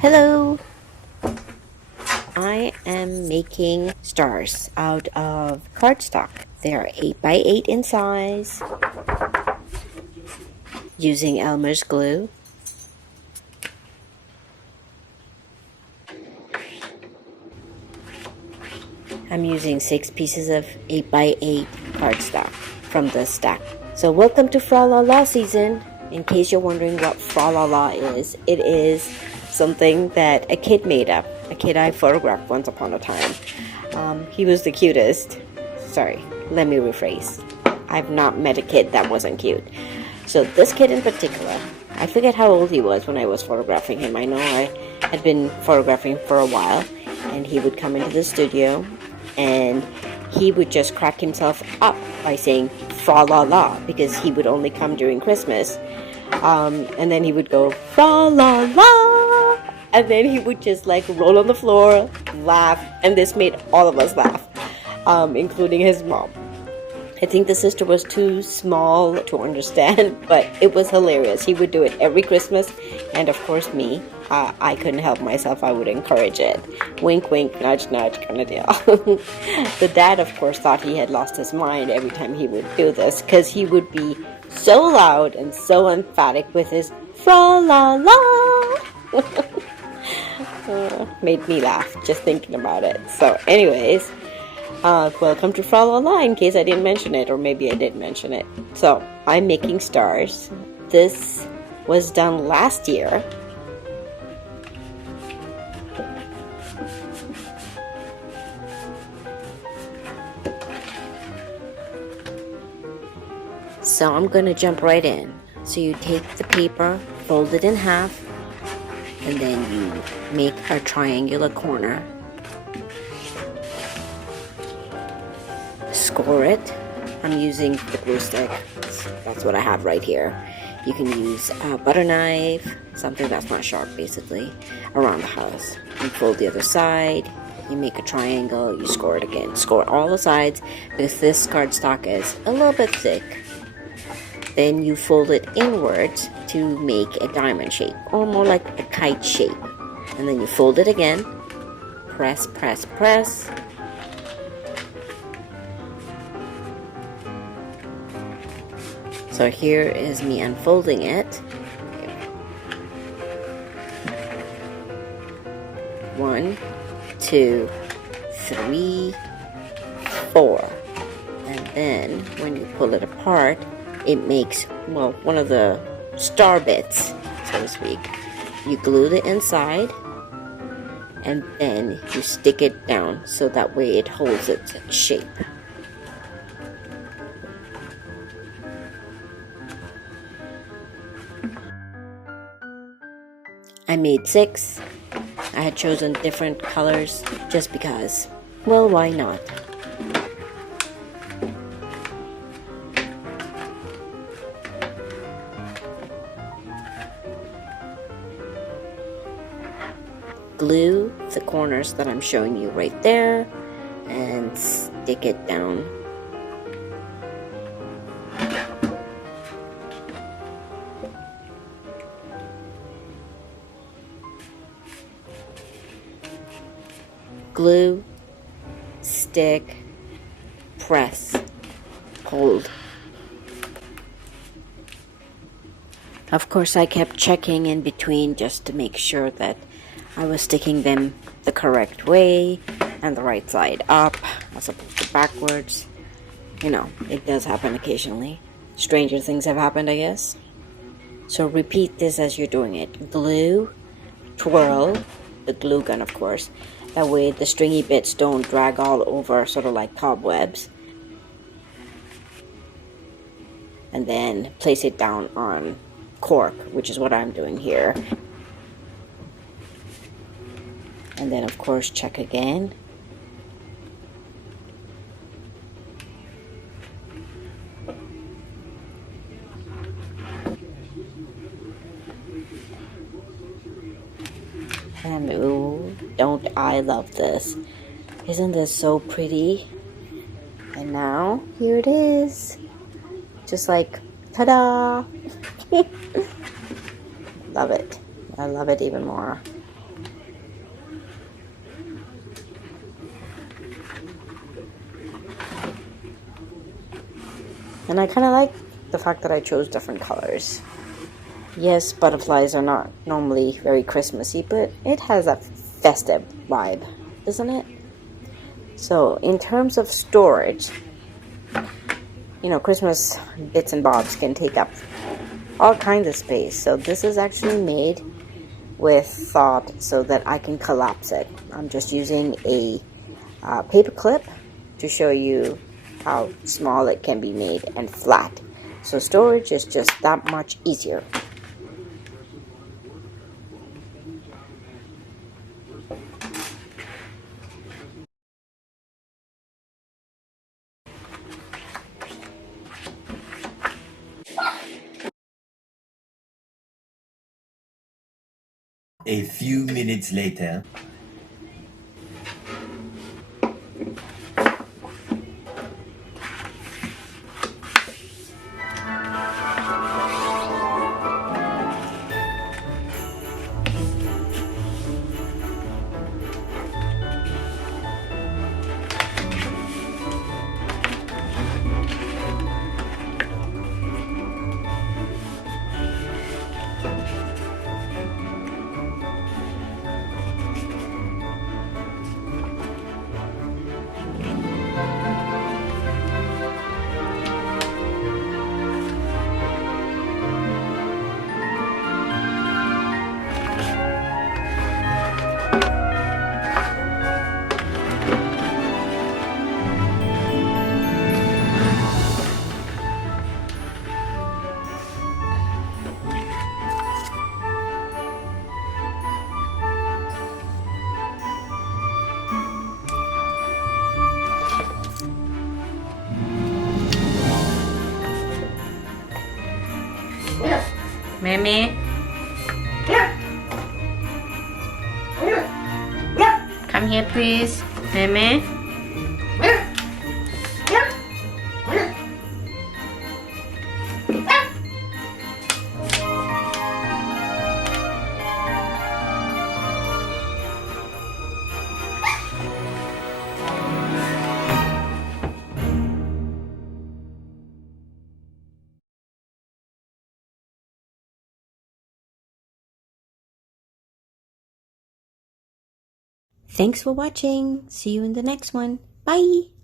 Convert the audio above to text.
Hello! I am making stars out of cardstock. They are 8 by 8 in size, using Elmer's glue. I'm using 6 pieces of 8 by 8 cardstock from the stack. So welcome to Fra La La season. In case you're wondering what Fra La La is, it is something that a kid made up. A kid I photographed once upon a time. He was the cutest. Sorry, let me rephrase. I've not met a kid that wasn't cute. So this kid in particular, I forget how old he was when I was photographing him. I know I had been photographing for a while, and he would come into the studio and he would just crack himself up by saying fra la la, because he would only come during Christmas. And then he would go fra la la, and then he would just like roll on the floor, laugh, and this made all of us laugh, including his mom. I think the sister was too small to understand, but it was hilarious. He would do it every Christmas, and of course me. I couldn't help myself. I would encourage it. Wink, wink, nudge, nudge kind of deal. The dad, of course, thought he had lost his mind every time he would do this, because he would be so loud and so emphatic with his fra la la. Made me laugh just thinking about it. So anyways, welcome to Fra La La, in case I didn't mention it, or maybe I did mention it. So I'm making stars. This was done last year. So I'm gonna jump right in. So you take the paper, fold it in half, and then you make a triangular corner. Score it. I'm using the glue stick. That's what I have right here. You can use a butter knife, something that's not sharp basically, around the house. You fold the other side, you make a triangle, you score it again. Score all the sides, because this cardstock is a little bit thick. Then you fold it inwards to make a diamond shape, or more like a kite shape. And then you fold it again, press, press, press. So here is me unfolding it. 1, 2, 3, 4. And then when you pull it apart, it makes, well, one of the star bits, so to speak. You glue the inside, and then you stick it down so that way it holds its shape. I made 6. I had chosen different colors just because, well, why not? Glue the corners that I'm showing you right there and stick it down. Glue, stick, press, hold. Of course, I kept checking in between just to make sure that I was sticking them the correct way and the right side up as opposed to backwards. You know, it does happen occasionally. Stranger things have happened, I guess. So repeat this as you're doing it. Glue, twirl, the glue gun, of course. That way the stringy bits don't drag all over, sort of like cobwebs. And then place it down on cork, which is what I'm doing here. And then, of course, check again. And ooh, don't I love this. Isn't this so pretty? And now, here it is. Just like, ta-da! Love it. I love it even more. And I kind of like the fact that I chose different colors. Yes, butterflies are not normally very Christmassy, but it has a festive vibe, doesn't it? So in terms of storage, you know, Christmas bits and bobs can take up all kinds of space. So this is actually made with thought so that I can collapse it. I'm just using a paper clip to show you how small it can be made and flat. So storage is just that much easier. A few minutes later. Mimi? Come here, please. Mimi? Thanks for watching. See you in the next one. Bye.